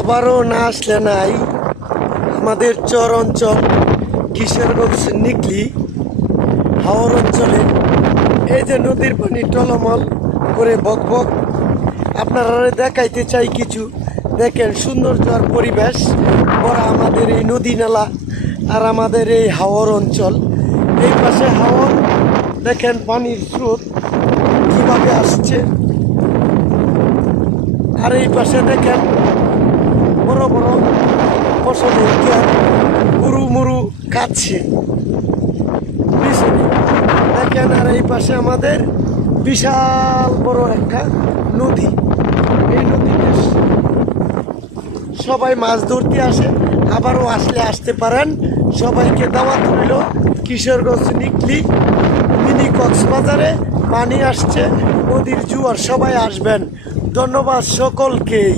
আবারও না আসলে নাই আমাদের চর অঞ্চল কিশোরগঞ্জ নিকলি হাওর অঞ্চলে এই যে নদীর পানি টলমল করে বকবক। আপনারা দেখাইতে চাই কিছু। দেখেন সৌন্দর্য আর পরিবেশ ভরা আমাদের এই নদী নালা আর আমাদের এই হাওর অঞ্চল। এই পাশে হাওর, দেখেন পানির স্রোত কিভাবে আসছে। আর এই পাশে দেখেন বড় বড় ফসলের ক্ষেত গুরু মুরু কাটছে পিছনে দেখেন। আর এই পাশে আমাদের বিশাল বড় একটা নদী। এই নদীতে সবাই মাছ ধরতে আসে, আবারও আসলে আসতে পারেন। সবাইকে দাওয়াত রইল কিশোরগঞ্জ নিকলি মিনি কক্সবাজারে পানি আসছে, নদীর জোয়ার, সবাই আসবেন। ধন্যবাদ সকলকেই।